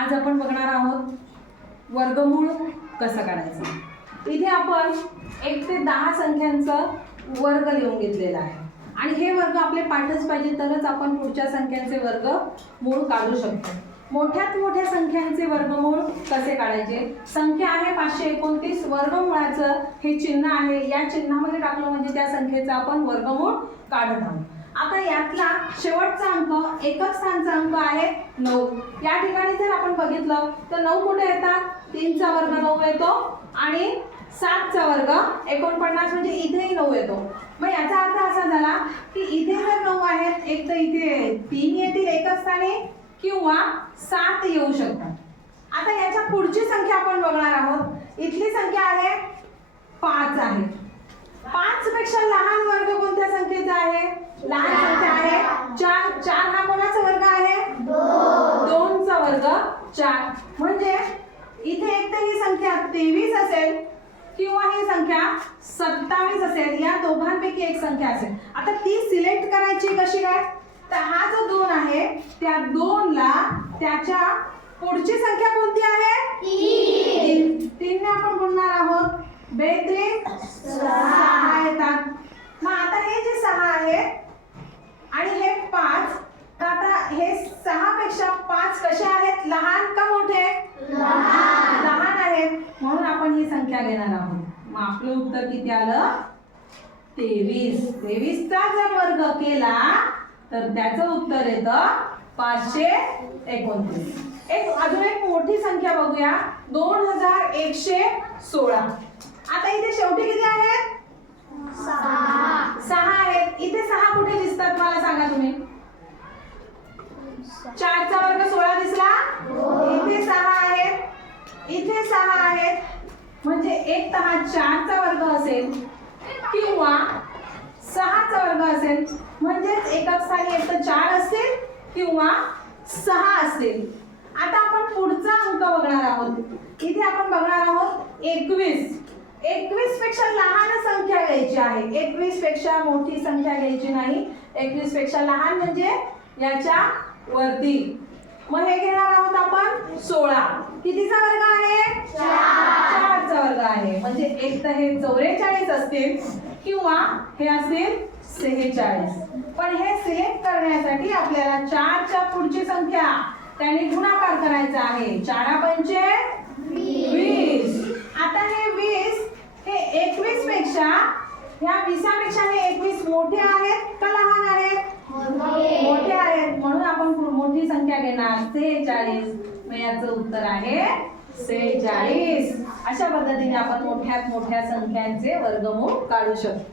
आज आपण बघणार आहोत वर्गमूळ कसं काढायचं. इथे आपण एक ते दहा संख्यांचं वर्ग लिहून घेतलेला आहे. आणि हे वर्ग आपले पाठच पाहिजे तरच आपण पुढच्या संख्यांचे वर्ग मूळ काढू शकतो. मोठ्यात मोठ्या संख्यांचे वर्गमूळ कसे काढायचे? संख्या आहे पाचशे एकोणतीस वर्गमुळाचं हे चिन्ह आहे. या चिन्हामध्ये टाकलं म्हणजे त्या संख्येचं आपण वर्गमूळ काढत आहोत. आता यातला शेवटचा अंक एकच स्थानचा अंक आहे नऊ. या ठिकाणी जर आपण बघितलं तर नऊ कुठे येतात? तीनचा वर्ग नऊ येतो आणि सातचा वर्ग एकोणपन्नास म्हणजे इथेही नऊ येतो. मग याचा अर्थ असा झाला की इथे जर नऊ आहेत एक तर इथे तीन येतील एकच स्थानी किंवा सात येऊ शकतात. आता याच्या पुढची संख्या आपण बघणार आहोत. इथली संख्या आहे पाच आहे. पाच पेक्षा लहान वर्ग कोणत्या संख्येचा आहे? लहान संख्या आहे? चार चार हा कोणाचा वर्ग आहे? दोनचा वर्ग चार. म्हणजे इथे एक तर ही संख्या तेवीस असेल किंवा ही संख्या सत्तावीस असेल. या दोघांपैकी एक संख्या असेल. आता ती सिलेक्ट करायची कशी काय? तर हा जो दोन आहे त्या दोनला त्याच्या पुढची संख्या कोणती आहे? तीन. तीनने आपण गुणणार आहोत. बेत्रीन सहा येतात मग आता हे जे सहा आहेत आणि हे पाच तर आता हे सहा पेक्षा पाच कसे आहेत? लहान का मोठे? लहान आहेत. म्हणून आपण ही संख्या घेणार आहोत. मग आपलं उत्तर किती आलं? तेवीस. तेवीसचा जर वर्ग केला तर त्याचं उत्तर येतं पाचशे एकोणतीस. एक अजून एक मोठी संख्या बघूया. दोन हजार एकशे सोळा. आता इथे शेवटी किती आहेत सहा आहेत इथे सहा कुठे दिसतात मला सांगा तुम्ही चारचा वर्ग सोळा दिसला इथे सहा आहेत इथे सहा आहेत. म्हणजे एक तर हा चारचा वर्ग असेल किंवा सहाचा वर्ग असेल. म्हणजेच एकाच स्थानी एक तर चार असतील किंवा सहा असतील आता आपण पुढचा अंक बघणार आहोत. इथे आपण बघणार आहोत एकवीस. एकवीसपेक्षा लहान संख्या घ्यायची आहे. एकवीसपेक्षा मोठी संख्या घ्यायची नाही. एकवीसपेक्षा लहान म्हणजे याच्या वरती. मग हे घेणार आहोत आपण सोळा. कितीचा वर्ग आहे चारचा वर्ग आहे म्हणजे एक तर हे चौवेचाळीस असतील किंवा हे असतील सेहेचाळीस. पण हे सिलेक्ट करण्यासाठी आपल्याला चारच्या पुढची संख्या त्याने गुणाकार करायचा आहे. चारा पंचे वीस. आता हे वीस हे एकवीसपेक्षा ह्या विसापेक्षा हे एकवीस मोठे आहेत का लहान आहेत? मोठे आहेत. म्हणून आपण मोठी संख्या घेणार. सेहेचाळीस. याचं उत्तर आहे सेहेचाळीस. अशा पद्धतीने आपण मोठ्यात मोठ्या संख्यांचे वर्गमूळ काढू शकतो.